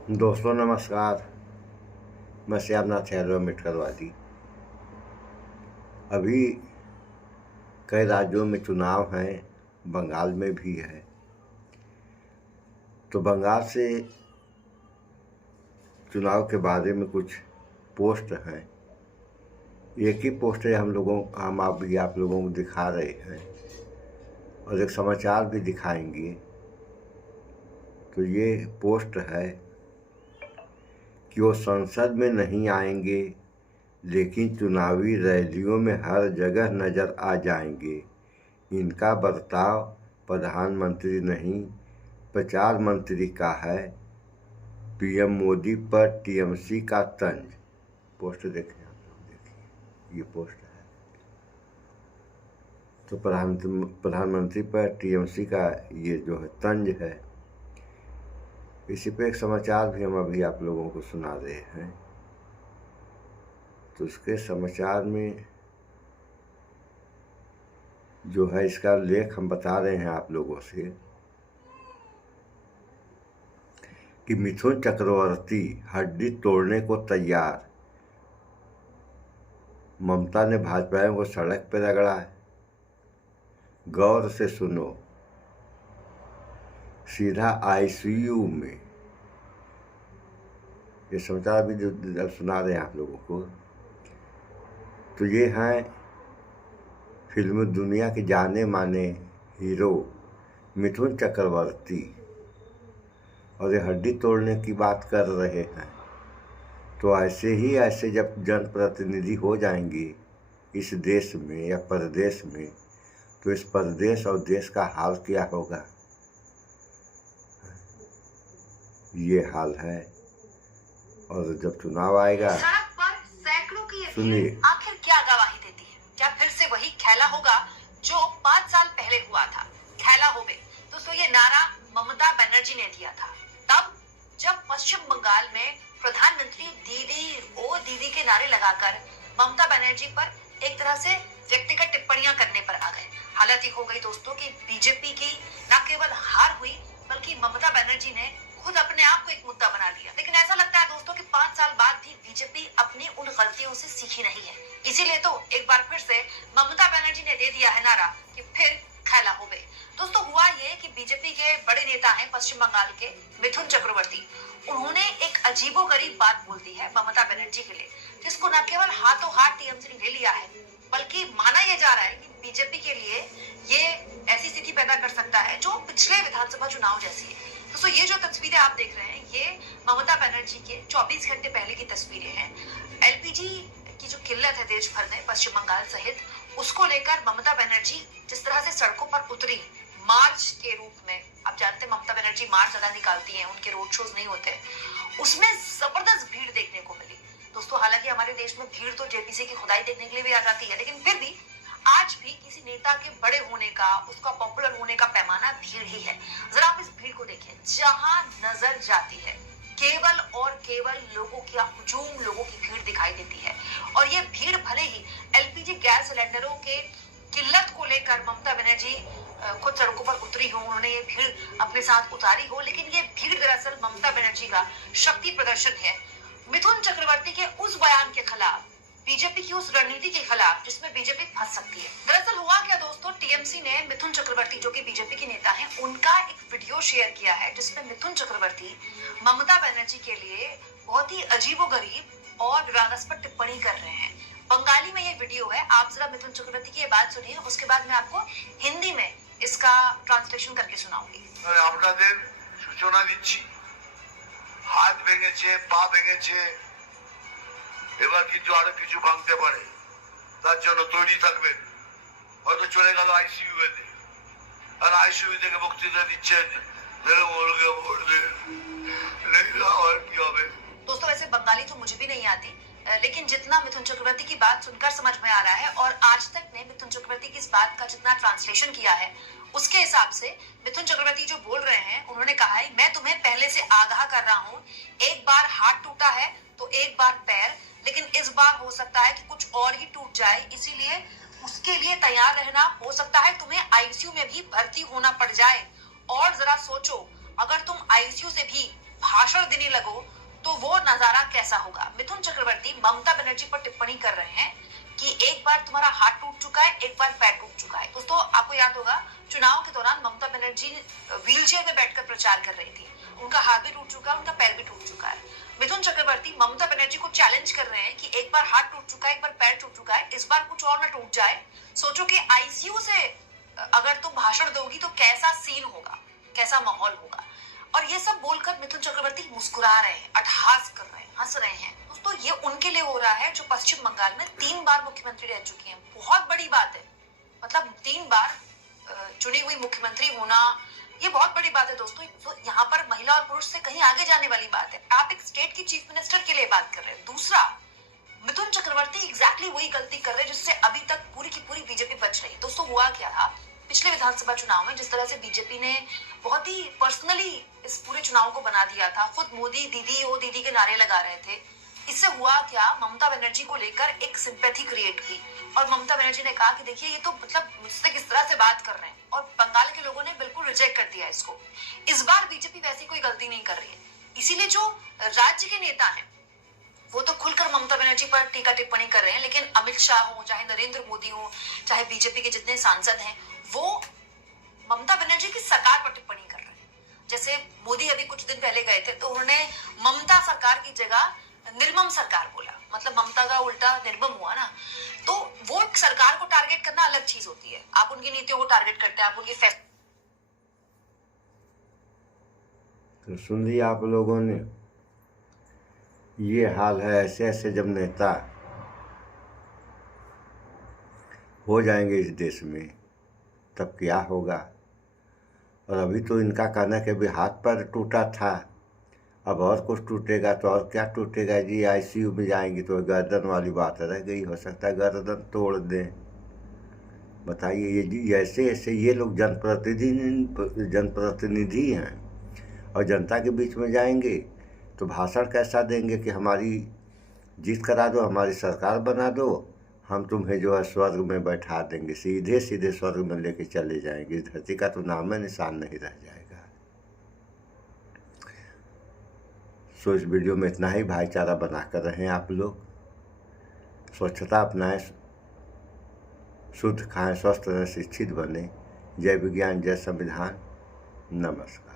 दोस्तों नमस्कार। मैं श्यामनाथ यादव मिटकरवादी। अभी कई राज्यों में चुनाव हैं, बंगाल में भी है। तो बंगाल से चुनाव के बारे में कुछ पोस्ट हैं। एक ही पोस्ट है, हम आप लोगों को दिखा रहे हैं और एक समाचार भी दिखाएंगे। तो ये पोस्ट है कि वो संसद में नहीं आएंगे लेकिन चुनावी रैलियों में हर जगह नजर आ जाएंगे। इनका बर्ताव प्रधानमंत्री नहीं प्रचार मंत्री का है। पीएम मोदी पर टीएमसी का तंज। पोस्ट देखें आप लोग, देखिए ये पोस्ट है। तो प्रधानमंत्री पर टीएमसी का ये जो है तंज है। इसी पे एक समाचार भी हम अभी आप लोगों को सुना रहे हैं। तो उसके समाचार में जो है इसका लेख हम बता रहे हैं आप लोगों से कि मिथुन चक्रवर्ती हड्डी तोड़ने को तैयार। ममता ने भाजपाइयों को सड़क पर रगड़ा है। गौर से सुनो, सीधा आईसीयू में। ये समाचार भी जो सुना रहे हैं आप लोगों को। तो ये हैं फिल्म दुनिया के जाने माने हीरो मिथुन चक्रवर्ती और ये हड्डी तोड़ने की बात कर रहे हैं। तो ऐसे जब जनप्रतिनिधि हो जाएंगे इस देश में या प्रदेश में, तो इस प्रदेश और देश का हाल क्या होगा। ये हाल है। और जब चुनाव आएगा, सड़क पर सैकड़ों की ये सुनिए, भीड़ आखिर क्या गवाही देती है। क्या फिर से वही खेला होगा जो 5 साल पहले हुआ था। खेला होवे दोस्तों, ये नारा ममता बनर्जी ने दिया था तब जब पश्चिम बंगाल में प्रधानमंत्री दीदी ओ दीदी के नारे लगाकर ममता बनर्जी पर एक तरह से व्यक्तिगत टिप्पणियां करने पर आ गए। हालत ये हो गई दोस्तों कि बीजेपी की न केवल हार हुई बल्कि ममता बनर्जी ने खुद अपने आप को एक मुद्दा बना लिया। लेकिन ऐसा लगता है दोस्तों कि 5 साल बाद भी बीजेपी अपनी उन गलतियों से सीखी नहीं है। इसीलिए तो एक बार फिर से ममता बनर्जी ने दे दिया है नारा कि फिर खेला हो गए। दोस्तों हुआ ये कि बीजेपी के बड़े नेता हैं पश्चिम बंगाल के मिथुन चक्रवर्ती। उन्होंने एक अजीबोगरीब बात बोल दी है ममता बनर्जी के लिए, जिसको न केवल हाथों हाथ टीएमसी ने ले लिया है बल्कि माना यह जा रहा है कि बीजेपी के लिए ये ऐसी स्थिति पैदा कर सकता है जो पिछले विधानसभा चुनाव जैसी है। दोस्तों ये जो तस्वीरें आप देख रहे हैं ये ममता बनर्जी के 24 घंटे पहले की तस्वीरें हैं। एलपीजी की जो किल्लत है देश भर में पश्चिम बंगाल सहित, उसको लेकर ममता बनर्जी जिस तरह से सड़कों पर उतरी मार्च के रूप में। आप जानते हैं ममता बनर्जी मार्च ज्यादा निकालती हैं, उनके रोड शोज नहीं होते। उसमें जबरदस्त भीड़ देखने को मिली दोस्तों। हालांकि हमारे देश में भीड़ तो जेपीसी की खुदाई देखने के लिए भी आ जाती है, लेकिन फिर भी आज भी किसी नेता के बड़े होने का, उसका पॉपुलर होने का पैमाना भीड़ ही है। जरा आप इस भीड़ को देखिए, जहां नजर जाती है केवल और केवल लोगों की हुजूम, लोगों की भीड़ दिखाई देती है। और ये भीड़ भले ही एलपीजी गैस सिलेंडरों के किल्लत को लेकर ममता बनर्जी खुद सड़कों पर उतरी हो, उन्होंने ये भीड़ अपने साथ उतारी हो, लेकिन ये भीड़ दरअसल ममता बनर्जी का शक्ति प्रदर्शन है मिथुन चक्रवर्ती के उस बयान के खिलाफ, बीजेपी की उस रणनीति के खिलाफ जिसमें बीजेपी फंस सकती है। दरअसल हुआ क्या दोस्तों, टीएमसी ने मिथुन चक्रवर्ती जो कि बीजेपी के नेता हैं, उनका एक वीडियो शेयर किया है जिसमें मिथुन चक्रवर्ती ममता बनर्जी के लिए बहुत ही अजीबोगरीब और विवादास्पद टिप्पणी कर रहे हैं। बंगाली में ये वीडियो है, आप जरा मिथुन चक्रवर्ती की ये बात सुनिए, उसके बाद मैं आपको हिंदी में इसका ट्रांसलेशन करके सुनाऊंगी। আপনাদের সূচনা দিচ্ছি, হাত ভেঙেছে, পা ভেঙেছে, এবার কিন্তু আরো কিছু ভাঙতে পারে, তার জন্য তৈরি থাকবেন। হয়তো চলে গেল আইসিইউ এতে, আর আইসিইউ থেকে বক্তৃতা দিচ্ছেন, কি হবে। दोस्तों वैसे बंगाली तो मुझे भी नहीं आती, लेकिन जितना मिथुन चक्रवर्ती की बात सुनकर समझ में आ रहा है और आज तक ने मिथुन चक्रवर्ती की इस बात का जितना ट्रांसलेशन किया है उसके हिसाब से मिथुन चक्रवर्ती जो बोल रहे हैं, उन्होंने कहा है मैं तुम्हें पहले से आगाह कर रहा हूँ, एक बार हाथ टूटा है तो एक बार पैर, लेकिन इस बार हो सकता है कि कुछ और ही टूट जाए, इसीलिए उसके लिए तैयार रहना। हो सकता है तुम्हें आईसीयू में भी भर्ती होना पड़ जाए। और जरा सोचो, अगर तुम आईसीयू से भी भाषण देने लगो तो वो नजारा कैसा होगा। मिथुन चक्रवर्ती ममता बनर्जी पर टिप्पणी कर रहे हैं कि एक बार तुम्हारा हाथ टूट चुका है, एक बार पैर टूट चुका है। दोस्तों आपको याद होगा चुनाव के दौरान ममता बनर्जी व्हीलचेयर में बैठकर प्रचार कर रही थी, उनका हाथ भी टूट चुका है, उनका पैर भी टूट चुका है। मिथुन चक्रवर्ती ममता बनर्जी को चैलेंज कर रहे हैं कि एक बार हाथ टूट चुका है, एक बार पैर टूट चुका है, इस बार कुछ और न टूट जाए। सोचो कि आईसीयू से अगर तुम भाषण दोगी तो कैसा सीन होगा, कैसा माहौल होगा। और ये सब बोलकर मिथुन चक्रवर्ती मुस्कुरा रहे हैं, अट्टहास कर रहे हैं, हंस रहे हैं। दोस्तों ये उनके लिए हो रहा है जो पश्चिम बंगाल में 3 बार मुख्यमंत्री रह चुकी हैं। बहुत बड़ी बात है, मतलब 3 बार चुनी हुई मुख्यमंत्री होना ये बहुत बड़ी बात है दोस्तों। तो यहाँ पर महिला और पुरुष से कहीं आगे जाने वाली बात है। आप एक स्टेट की चीफ मिनिस्टर के लिए बात कर रहे हैं। दूसरा, मिथुन चक्रवर्ती एग्जैक्टली वही गलती कर रहे हैं जिससे अभी तक पूरी की पूरी बीजेपी बच रही। दोस्तों हुआ क्या था पिछले विधानसभा चुनाव में, जिस तरह से बीजेपी ने बहुत ही पर्सनली इस पूरे चुनाव को बना दिया था, खुद मोदी दीदी ओ दीदी के नारे लगा रहे थे। इससे हुआ क्या, ममता बनर्जी को लेकर एक सिंपैथी क्रिएट की और ममता बनर्जी ने कहा कि देखिए ये तो मतलब मुझसे किस तरह से बात कर रहे हैं, और बंगाल के लोगों ने बिल्कुल रिजेक्ट कर दिया इसको। इस बार बीजेपी वैसी कोई गलती नहीं कर रही है, इसीलिए जो राज्य के नेता हैं वो तो खुलकर ममता बनर्जी पर टीका टिप्पणी कर रहे हैं, लेकिन अमित शाह हो, चाहे नरेंद्र मोदी हो, चाहे बीजेपी के जितने सांसद हैं, वो ममता बनर्जी की सरकार पर टिप्पणी कर रहे हैं। जैसे मोदी अभी कुछ दिन पहले गए थे तो उन्होंने ममता सरकार की जगह निर्मम सरकार बोला, मतलब ममता का उल्टा निर्मम हुआ ना। तो वो सरकार को टारगेट करना अलग चीज होती है, आप उनकी नीतियों को टारगेट करते हैं, आप उनकी तो सुन लिया आप लोगों ने, ये हाल है। ऐसे ऐसे जब नेता हो जाएंगे इस देश में तब क्या होगा। और अभी तो इनका कहना है कि अभी हाथ पैर टूटा था, अब और कुछ टूटेगा तो और क्या टूटेगा जी। आईसीयू में जाएंगी तो गर्दन वाली बात रह गई, हो सकता है गर्दन तोड़ दें। बताइए ये ऐसे ऐसे ये लोग जनप्रतिनिधि हैं और जनता के बीच में जाएंगे तो भाषण कैसा देंगे कि हमारी जीत करा दो, हमारी सरकार बना दो, हम तुम्हें जो है स्वर्ग में बैठा देंगे, सीधे सीधे स्वर्ग में लेके चले जाएंगे, धरती का तो नाम निशान नहीं रह जाएगा। सो इस वीडियो में इतना ही। भाईचारा बना कर रहें आप लोग, स्वच्छता अपनाएं, शुद्ध खाएं, स्वस्थ रहें, शिक्षित बने। जय विज्ञान, जय संविधान। नमस्कार।